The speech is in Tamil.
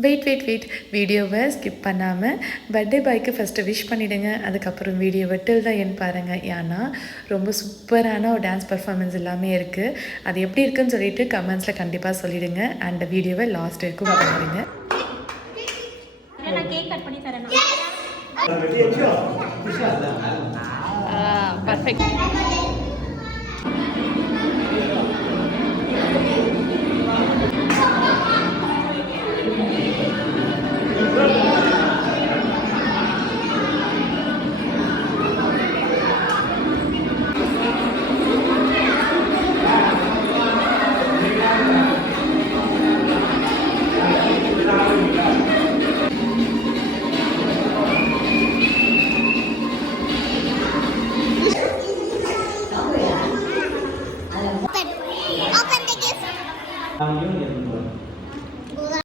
வெயிட் வீடியோவை ஸ்கிப் பண்ணாமல் பர்த்டே பாய்க்கு ஃபஸ்ட்டு விஷ் பண்ணிவிடுங்க. அதுக்கப்புறம் வீடியோவை டில் தான் என் பாருங்கள். ஏன்னா ரொம்ப சூப்பரான ஒரு டான்ஸ் பர்ஃபார்மன்ஸ் எல்லாமே இருக்குது. அது எப்படி இருக்குன்னு சொல்லிட்டு கமெண்ட்ஸில் கண்டிப்பாக சொல்லிவிடுங்க. அண்ட் வீடியோவை லாஸ்ட் வரைக்கும் பாருங்க. பர்ஃபெக்ட்.